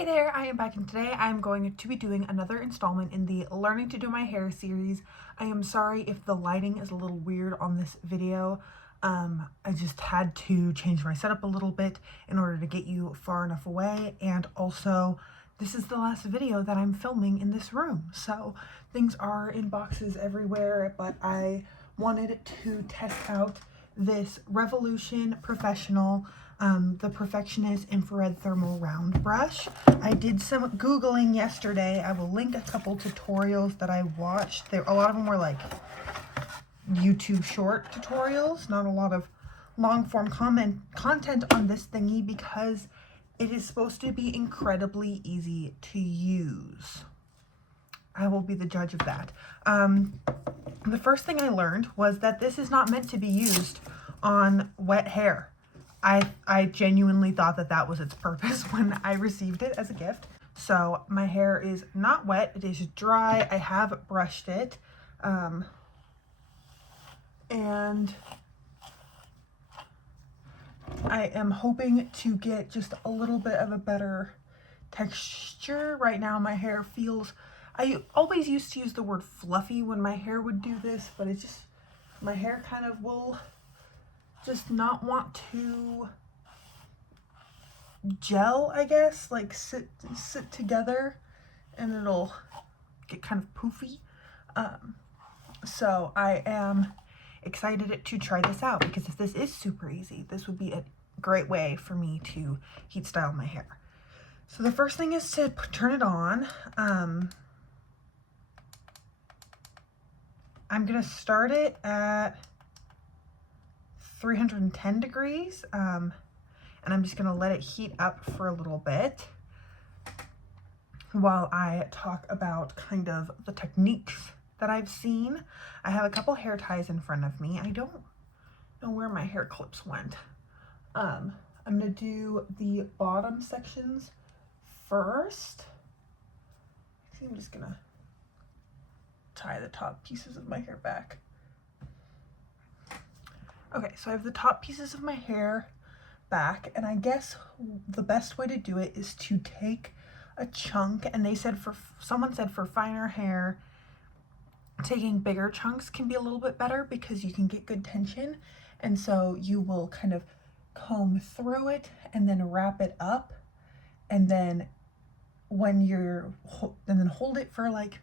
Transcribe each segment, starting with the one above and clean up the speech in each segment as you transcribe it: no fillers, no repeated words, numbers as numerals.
Hey there, I am back, and today I'm going to be doing another installment in the Learning to Do My Hair series. I am sorry if the lighting is a little weird on this video. I just had to change my setup a little bit in order to get you far enough away, and also this is the last video that I'm filming in this room, so things are in boxes everywhere, but I wanted to test out this Revolution Professional the Perfectionist Infrared Thermal Round Brush. I did some Googling yesterday. I will link a couple tutorials that I watched. A lot of them were like YouTube short tutorials, not a lot of long form content on this thingy because it is supposed to be incredibly easy to use. I will be the judge of that. The first thing I learned was that this is not meant to be used on wet hair. I genuinely thought that that was its purpose when I received it as a gift. So my hair is not wet, it is dry. I have brushed it. And I am hoping to get just a little bit of a better texture. Right now my hair feels, I always used to use the word fluffy when my hair would do this, but it's just, my hair kind of will just not want to gel, I guess, like sit together, and it'll get kind of poofy. So I am excited to try this out because if this is super easy, this would be a great way for me to heat style my hair. So the first thing is to turn it on. I'm gonna start it at 310 degrees, and I'm just gonna let it heat up for a little bit while I talk about kind of the techniques that I've seen. I have a couple hair ties in front of me. I don't know where my hair clips went. I'm gonna do the bottom sections first. I'm just gonna tie the top pieces of my hair back. Okay, so I have the top pieces of my hair back, and I guess the best way to do it is to take a chunk, and they said someone said for finer hair, taking bigger chunks can be a little bit better because you can get good tension, and so you will kind of comb through it and then wrap it up, and then hold it for like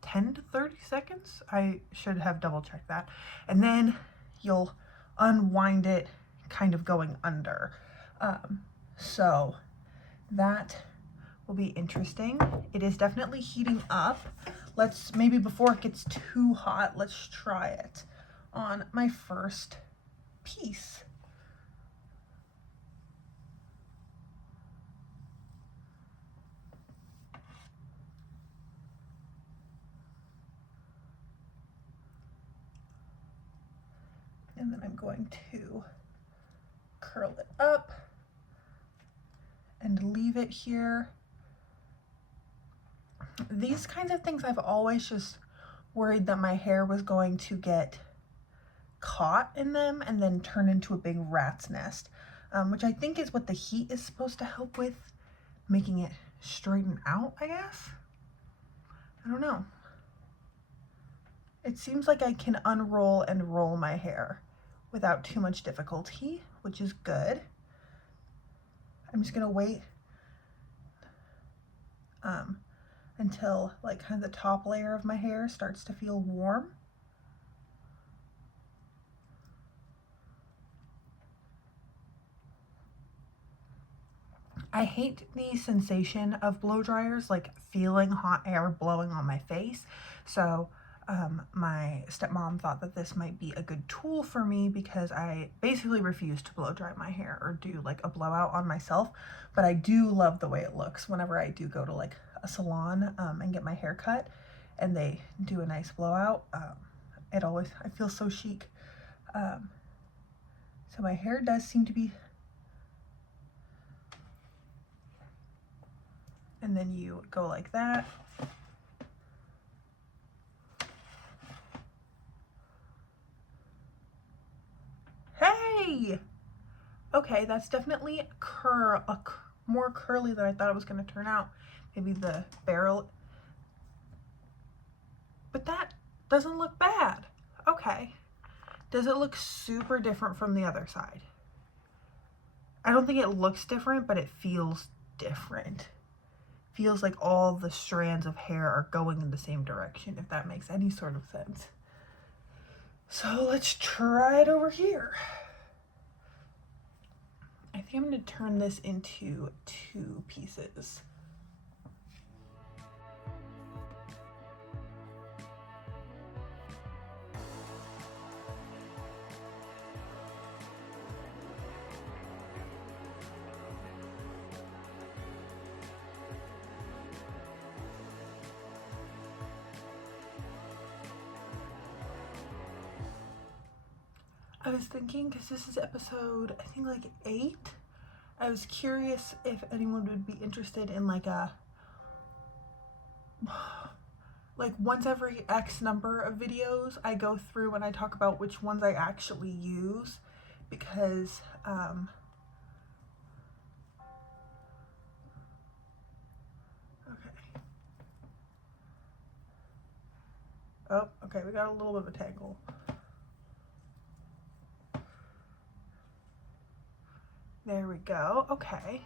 10 to 30 seconds. I should have double checked that. And then you'll unwind it kind of going under. So that will be interesting. It is definitely heating up. Maybe before it gets too hot, let's try it on my first piece. And then I'm going to curl it up and leave it here. These kinds of things, I've always just worried that my hair was going to get caught in them and then turn into a big rat's nest, which I think is what the heat is supposed to help with, making it straighten out, I guess. I don't know. It seems like I can unroll and roll my hair without too much difficulty, which is good. I'm just gonna wait until like kind of the top layer of my hair starts to feel warm. I hate the sensation of blow dryers, like feeling hot air blowing on my face. So my stepmom thought that this might be a good tool for me because I basically refuse to blow dry my hair or do like a blowout on myself, but I do love the way it looks whenever I do go to like a salon and get my hair cut and they do a nice blowout. I feel so chic. So my hair does seem to be, and then you go like that. Hey! Okay, that's definitely more curly than I thought it was going to turn out. Maybe the barrel, but that doesn't look bad. Okay. Does it look super different from the other side? I don't think it looks different, but it feels different. Feels like all the strands of hair are going in the same direction, if that makes any sort of sense. So let's try it over here. I think I'm going to turn this into 2 pieces. I was thinking, because this is episode, I think like 8, I was curious if anyone would be interested in like a, like once every X number of videos, I go through and I talk about which ones I actually use, because, okay. Oh, okay, we got a little bit of a tangle. There we go. Okay.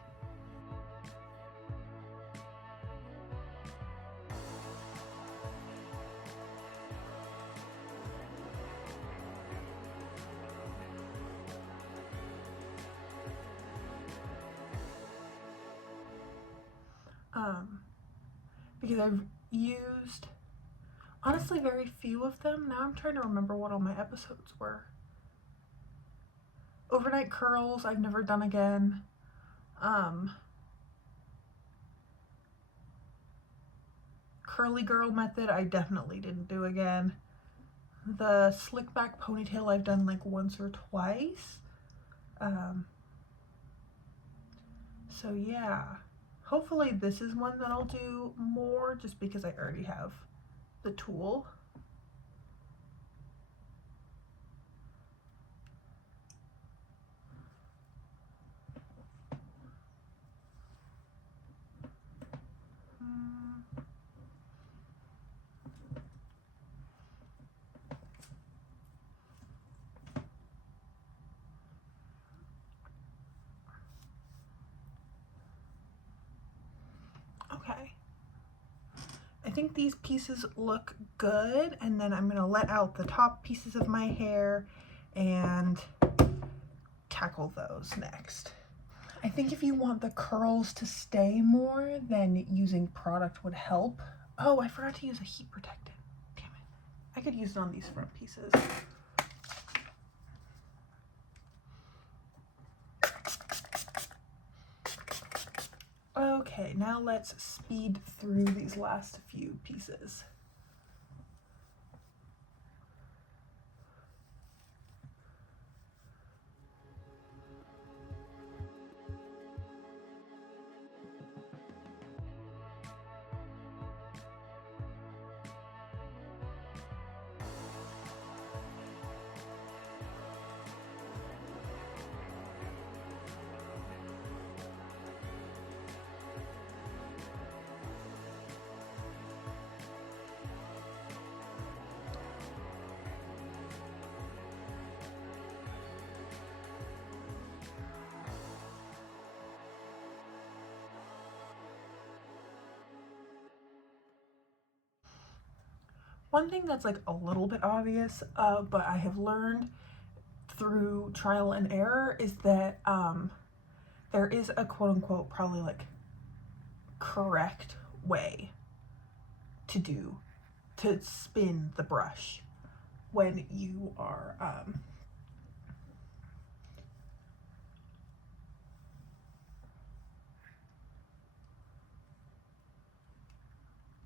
Because I've used, honestly, very few of them. Now I'm trying to remember what all my episodes were. Overnight curls, I've never done again. Curly girl method, I definitely didn't do again. The slick back ponytail, I've done like once or twice. So yeah, hopefully this is one that I'll do more, just because I already have the tool. Okay. I think these pieces look good, and then I'm going to let out the top pieces of my hair and tackle those next. I think if you want the curls to stay more, then using product would help. Oh, I forgot to use a heat protectant. Damn it. I could use it on these front pieces. Okay, now let's speed through these last few pieces. One thing that's like a little bit obvious, but I have learned through trial and error, is that there is a quote-unquote probably like correct way to spin the brush when you are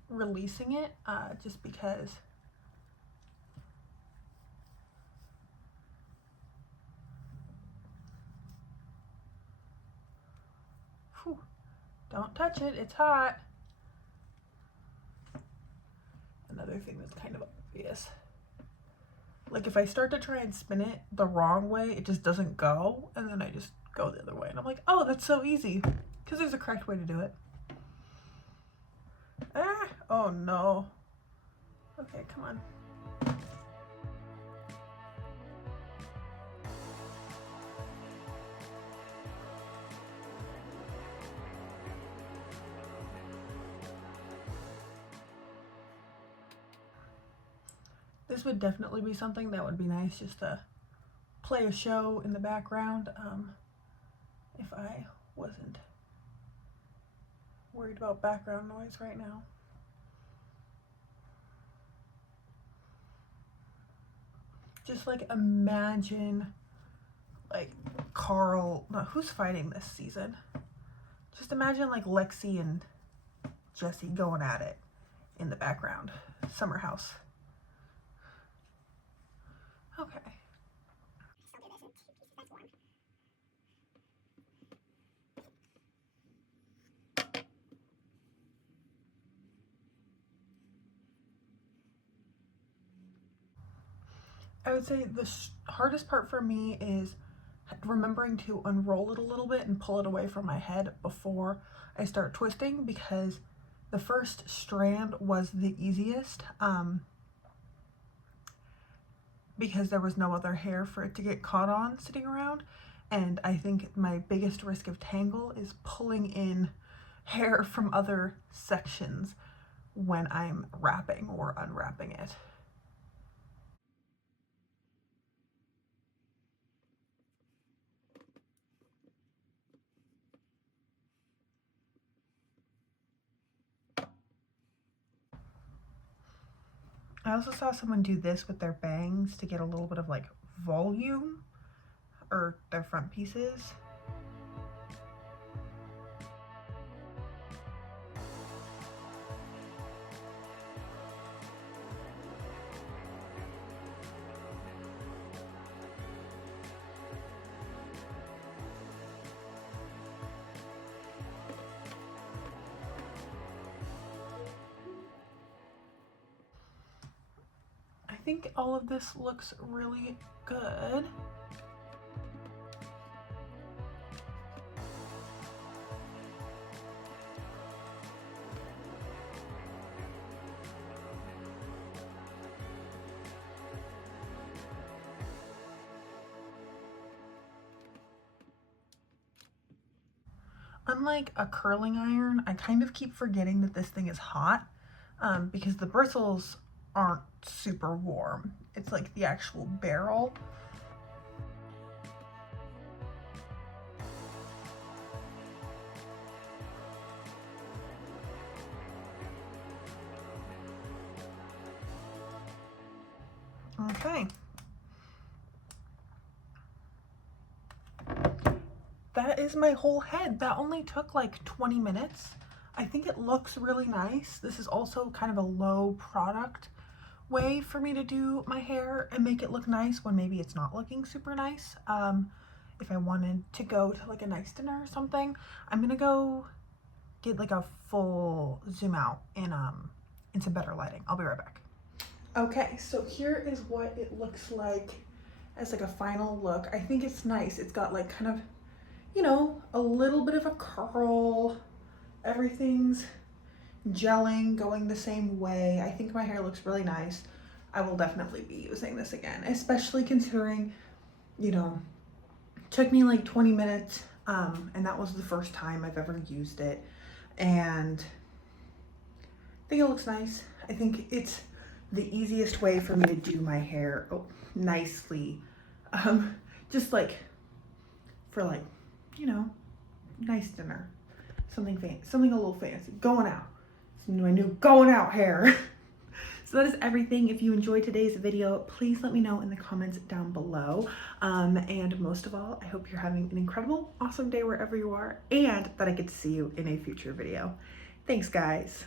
releasing it, just because don't touch it, it's hot. Another thing that's kind of obvious, like if I start to try and spin it the wrong way, it just doesn't go, and then I just go the other way, and I'm like, oh, that's so easy. because there's a correct way to do it. Ah, oh no. Okay, come on. This would definitely be something that would be nice just to play a show in the background if I wasn't worried about background noise right now. Just like imagine like Carl, no, who's fighting this season? Just imagine like Lexi and Jesse going at it in the background. Summer house. Okay. I would say the hardest part for me is remembering to unroll it a little bit and pull it away from my head before I start twisting, because the first strand was the easiest because there was no other hair for it to get caught on sitting around. And I think my biggest risk of tangle is pulling in hair from other sections when I'm wrapping or unwrapping it. I also saw someone do this with their bangs to get a little bit of like volume, or their front pieces. I think all of this looks really good. Unlike a curling iron, I kind of keep forgetting that this thing is hot because the bristles aren't super warm. It's like the actual barrel. Okay. That is my whole head. That only took like 20 minutes. I think it looks really nice. This is also kind of a low product way for me to do my hair and make it look nice when maybe it's not looking super nice. If I wanted to go to like a nice dinner or something, I'm gonna go get like a full zoom out in some better lighting. I'll be right back. Okay, so here is what it looks like as like a final look. I think it's nice. It's got like kind of, you know, a little bit of a curl. Everything's gelling, going the same way. I think my hair looks really nice. I will definitely be using this again, especially considering, you know, it took me like 20 minutes and that was the first time I've ever used it, and I think it looks nice. I think it's the easiest way for me to do my hair nicely, just like for like, you know, nice dinner, something fancy, something a little fancy, going out. My new going out hair. So that is everything. If you enjoyed today's video, please let me know in the comments down below. And most of all, I hope you're having an incredible, awesome day wherever you are, and that I get to see you in a future video. Thanks, guys.